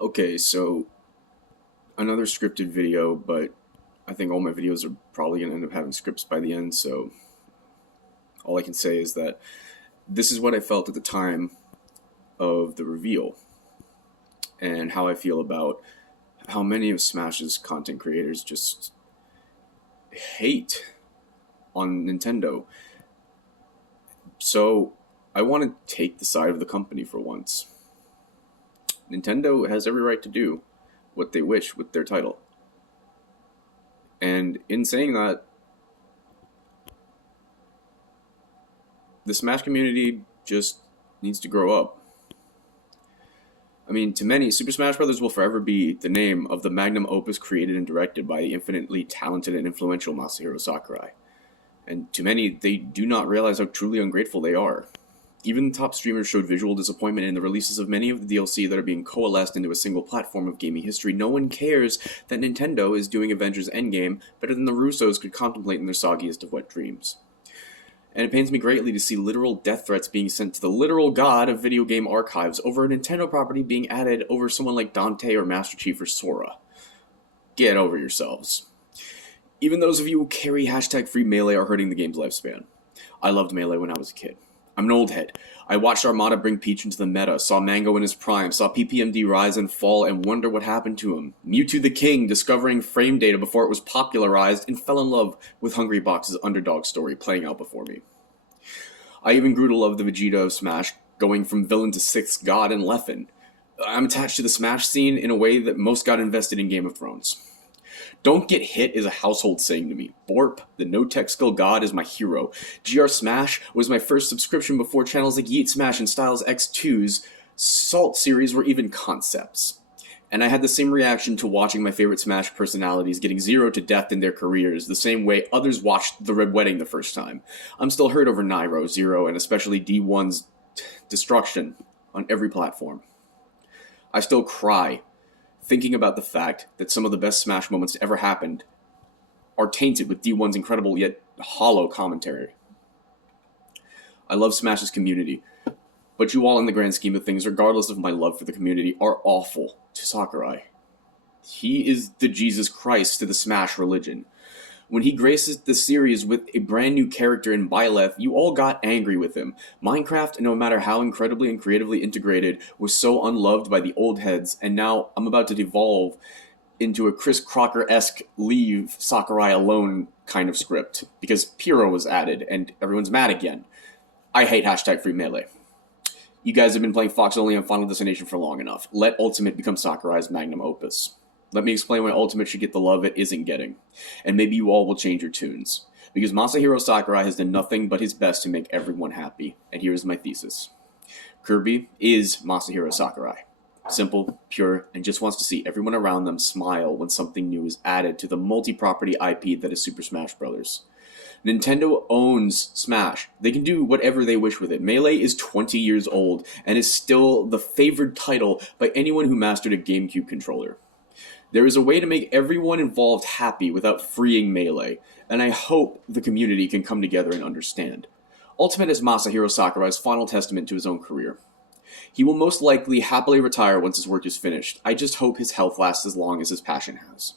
Okay, so another scripted video, but I think all my videos are probably going to end up having scripts by the end, so all I can say is that this is what I felt at the time of the reveal, and how I feel about how many of Smash's content creators just hate on Nintendo. So I want to take the side of the company for once. Nintendo has every right to do what they wish with their title. And in saying that, the Smash community just needs to grow up. I mean, to many, Super Smash Bros. Will forever be the name of the magnum opus created and directed by the infinitely talented and influential Masahiro Sakurai. And to many, they do not realize how truly ungrateful they are. Even the top streamers showed visual disappointment in the releases of many of the DLC that are being coalesced into a single platform of gaming history. No one cares that Nintendo is doing Avengers Endgame better than the Russos could contemplate in their soggiest of wet dreams. And it pains me greatly to see literal death threats being sent to the literal god of video game archives over a Nintendo property being added over someone like Dante or Master Chief or Sora. Get over yourselves. Even those of you who carry hashtag free Melee are hurting the game's lifespan. I loved Melee when I was a kid. I'm an old head. I watched Armada bring Peach into the meta, saw Mango in his prime, saw PPMD rise and fall and wonder what happened to him. Mewtwo the King discovering frame data before it was popularized and fell in love with Hungrybox's underdog story playing out before me. I even grew to love the Vegeta of Smash, going from villain to sixth god in Leffen. I'm attached to the Smash scene in a way that most got invested in Game of Thrones. Don't get hit is a household saying to me. Borp, the no-tech skill god, is my hero. GR Smash was my first subscription before channels like Yeet Smash and Styles X2's Salt series were even concepts. And I had the same reaction to watching my favorite Smash personalities getting zero to death in their careers, the same way others watched The Red Wedding the first time. I'm still hurt over Nairo, Zero, and especially D1's destruction on every platform. I still cry thinking about the fact that some of the best Smash moments to ever happened are tainted with D1's incredible yet hollow commentary. I love Smash's community, but you all in the grand scheme of things, regardless of my love for the community, are awful to Sakurai. He is the Jesus Christ to the Smash religion. When he graces the series with a brand new character in Byleth, you all got angry with him. Minecraft, no matter how incredibly and creatively integrated, was so unloved by the old heads, and now I'm about to devolve into a Chris Crocker-esque leave Sakurai alone kind of script, because Pyro was added, and everyone's mad again. I hate hashtag free Melee. You guys have been playing Fox only on Final Destination for long enough. Let Ultimate become Sakurai's magnum opus. Let me explain why Ultimate should get the love it isn't getting. And maybe you all will change your tunes. Because Masahiro Sakurai has done nothing but his best to make everyone happy. And here's my thesis. Kirby is Masahiro Sakurai. Simple, pure, and just wants to see everyone around them smile when something new is added to the multi-property IP that is Super Smash Bros. Nintendo owns Smash. They can do whatever they wish with it. Melee is 20 years old and is still the favored title by anyone who mastered a GameCube controller. There is a way to make everyone involved happy without freeing Melee, and I hope the community can come together and understand. Ultimate is Masahiro Sakurai's final testament to his own career. He will most likely happily retire once his work is finished. I just hope his health lasts as long as his passion has.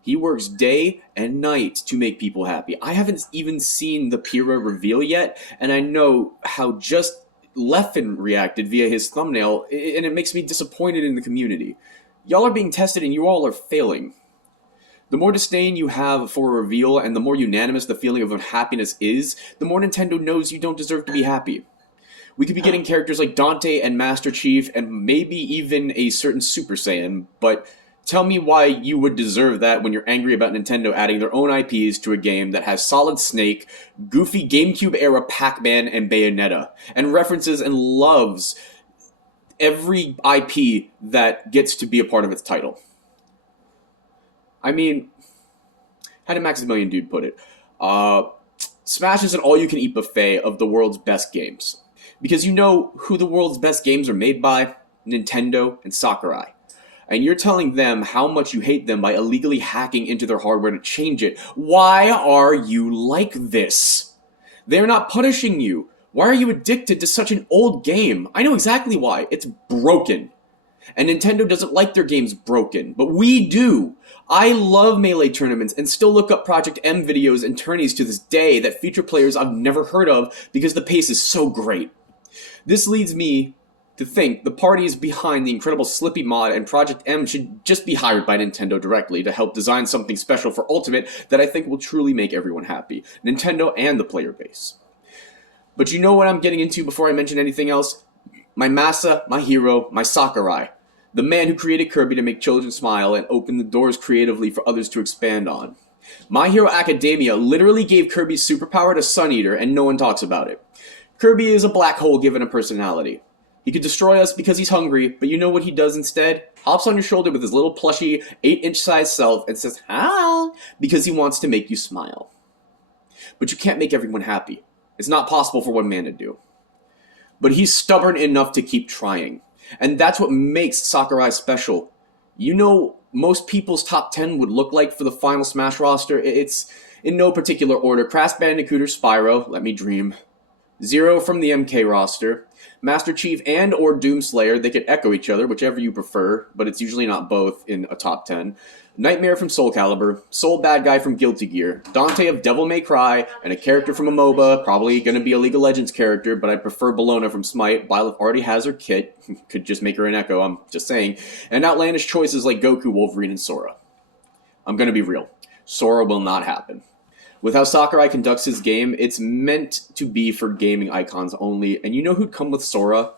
He works day and night to make people happy. I haven't even seen the Pyrrha reveal yet, and I know how just Leffen reacted via his thumbnail, and it makes me disappointed in the community. Y'all are being tested and you all are failing. The more disdain you have for a reveal and the more unanimous the feeling of unhappiness is, the more Nintendo knows you don't deserve to be happy. We could be getting characters like Dante and Master Chief and maybe even a certain Super Saiyan, but tell me why you would deserve that when you're angry about Nintendo adding their own IPs to a game that has Solid Snake, goofy GameCube-era Pac-Man and Bayonetta, and references and loves every IP that gets to be a part of its title. I mean, how did Maximilian Dude put it? Smash is an all-you-can-eat buffet of the world's best games. Because you know who the world's best games are made by? Nintendo and Sakurai. And you're telling them how much you hate them by illegally hacking into their hardware to change it. Why are you like this? They're not punishing you. Why are you addicted to such an old game? I know exactly why. It's broken. And Nintendo doesn't like their games broken, but we do. I love Melee tournaments and still look up Project M videos and tourneys to this day that feature players I've never heard of because the pace is so great. This leads me to think the parties behind the incredible Slippy mod and Project M should just be hired by Nintendo directly to help design something special for Ultimate that I think will truly make everyone happy, Nintendo and the player base. But you know what I'm getting into before I mention anything else? My Masa, my hero, my Sakurai. The man who created Kirby to make children smile and open the doors creatively for others to expand on. My Hero Academia literally gave Kirby's superpower to Sun Eater and no one talks about it. Kirby is a black hole given a personality. He could destroy us because he's hungry, but you know what he does instead? Hops on your shoulder with his little plushy 8-inch size self and says, "Ah," because he wants to make you smile. But you can't make everyone happy. It's not possible for one man to do. But he's stubborn enough to keep trying. And that's what makes Sakurai special. You know, most people's top 10 would look like for the final Smash roster. It's in no particular order. Crash Bandicoot or Spyro, let me dream. Zero from the MK roster. Master Chief and or Doomslayer, they could echo each other, whichever you prefer, but it's usually not both in a top 10. Nightmare from Soul Calibur, Soul Bad Guy from Guilty Gear, Dante of Devil May Cry, and a character from a MOBA, probably going to be a League of Legends character, but I prefer Bellona from Smite. Byleth already has her kit, could just make her an Echo, I'm just saying. And outlandish choices like Goku, Wolverine, and Sora. I'm going to be real. Sora will not happen. With how Sakurai conducts his game, it's meant to be for gaming icons only, and you know who'd come with Sora?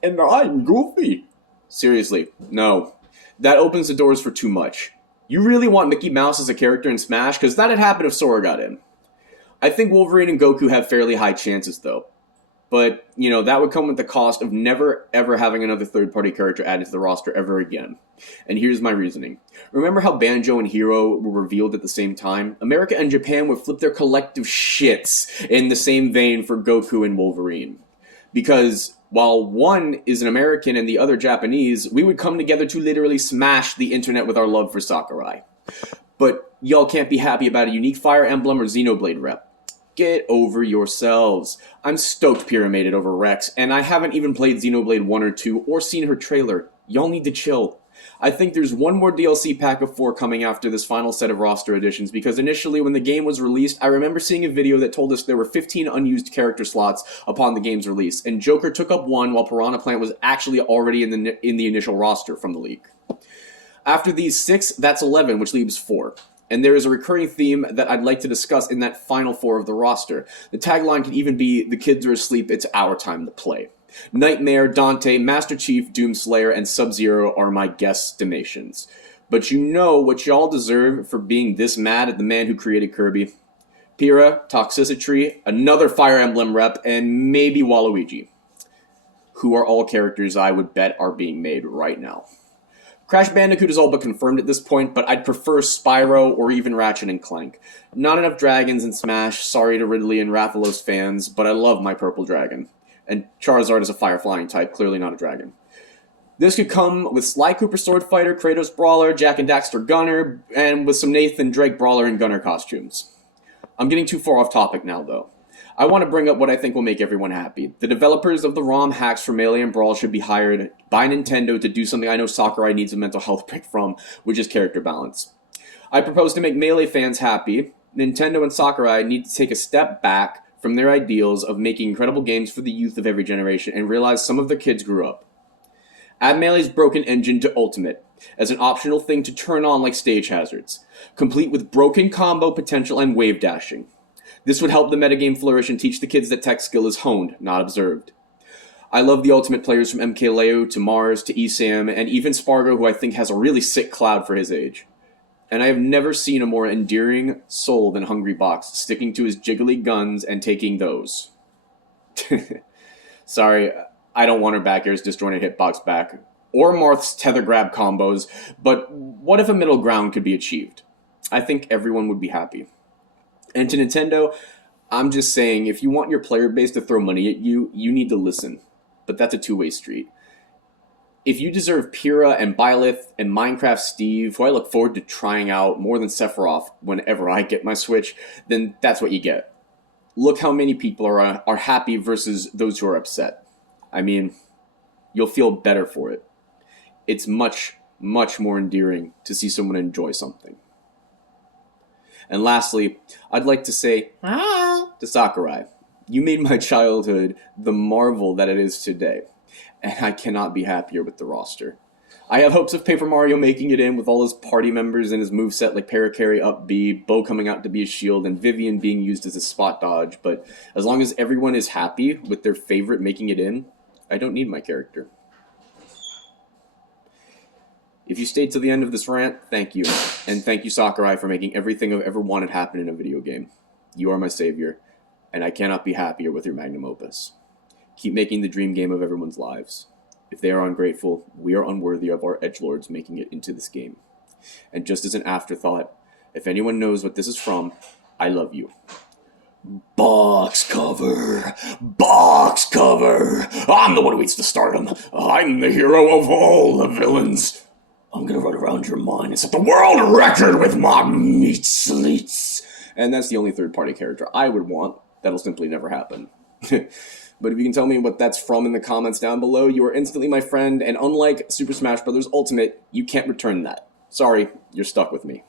And I'm Goofy. Seriously, no. That opens the doors for too much. You really want Mickey Mouse as a character in Smash? Because that'd happen if Sora got in. I think Wolverine and Goku have fairly high chances, though. But, you know, that would come with the cost of never, ever having another third-party character added to the roster ever again. And here's my reasoning. Remember how Banjo and Hero were revealed at the same time? America and Japan would flip their collective shits in the same vein for Goku and Wolverine. Because while one is an American and the other Japanese, we would come together to literally smash the internet with our love for Sakurai. But y'all can't be happy about a unique Fire Emblem or Xenoblade rep. Get over yourselves. I'm stoked Pyrrha made it over Rex, and I haven't even played Xenoblade 1 or 2 or seen her trailer. Y'all need to chill. I think there's one more DLC pack of 4 coming after this final set of roster additions, because initially when the game was released, I remember seeing a video that told us there were 15 unused character slots upon the game's release, and Joker took up 1 while Piranha Plant was actually already in the initial roster from the leak. After these 6, that's 11, which leaves 4. And there is a recurring theme that I'd like to discuss in that final 4 of the roster. The tagline could even be, "The kids are asleep, it's our time to play." Nightmare, Dante, Master Chief, Doomslayer, and Sub-Zero are my guesstimations. But you know what y'all deserve for being this mad at the man who created Kirby? Pyrrha, Toxicity, another Fire Emblem rep, and maybe Waluigi. Who are all characters I would bet are being made right now. Crash Bandicoot is all but confirmed at this point, but I'd prefer Spyro or even Ratchet and Clank. Not enough dragons in Smash, sorry to Ridley and Rathalos fans, but I love my purple dragon. And Charizard is a fire-flying type, clearly not a dragon. This could come with Sly Cooper Sword Fighter, Kratos Brawler, Jak and Daxter Gunner, and with some Nathan Drake Brawler and Gunner costumes. I'm getting too far off topic now, though. I want to bring up what I think will make everyone happy. The developers of the ROM hacks for Melee and Brawl should be hired by Nintendo to do something I know Sakurai needs a mental health break from, which is character balance. I propose to make Melee fans happy. Nintendo and Sakurai need to take a step back from their ideals of making incredible games for the youth of every generation and realize some of their kids grew up. Add Melee's broken engine to Ultimate as an optional thing to turn on like stage hazards, complete with broken combo potential and wave dashing. This would help the metagame flourish and teach the kids that tech skill is honed, not observed. I love the Ultimate players from MKLeo to Mars to ESAM and even Spargo, who I think has a really sick cloud for his age. And I have never seen a more endearing soul than Hungry Box, sticking to his jiggly guns and taking those. Sorry, I don't want her back air's disjointed hitbox back, or Marth's tether grab combos, but what if a middle ground could be achieved? I think everyone would be happy. And to Nintendo, I'm just saying, if you want your player base to throw money at you, you need to listen. But that's a two-way street. If you deserve Pyrrha and Byleth and Minecraft Steve, who I look forward to trying out more than Sephiroth whenever I get my Switch, then that's what you get. Look how many people are happy versus those who are upset. I mean, you'll feel better for it. It's much, much more endearing to see someone enjoy something. And lastly, I'd like to say to Sakurai, you made my childhood the marvel that it is today, and I cannot be happier with the roster. I have hopes of Paper Mario making it in with all his party members and his moveset like Paracarry up B, Bo coming out to be a shield, and Vivian being used as a spot dodge, but as long as everyone is happy with their favorite making it in, I don't need my character. If you stayed to the end of this rant, thank you. And thank you, Sakurai, for making everything I've ever wanted happen in a video game. You are my savior, and I cannot be happier with your magnum opus. Keep making the dream game of everyone's lives. If they are ungrateful, we are unworthy of our edgelords making it into this game. And just as an afterthought, if anyone knows what this is from, I love you. Box cover! Box cover! I'm the one who eats the stardom. I'm the hero of all the villains. I'm gonna run around your mind and set the world record with my meat slits. And that's the only third-party character I would want. That'll simply never happen. But if you can tell me what that's from in the comments down below, you are instantly my friend, and unlike Super Smash Bros. Ultimate, you can't return that. Sorry, you're stuck with me.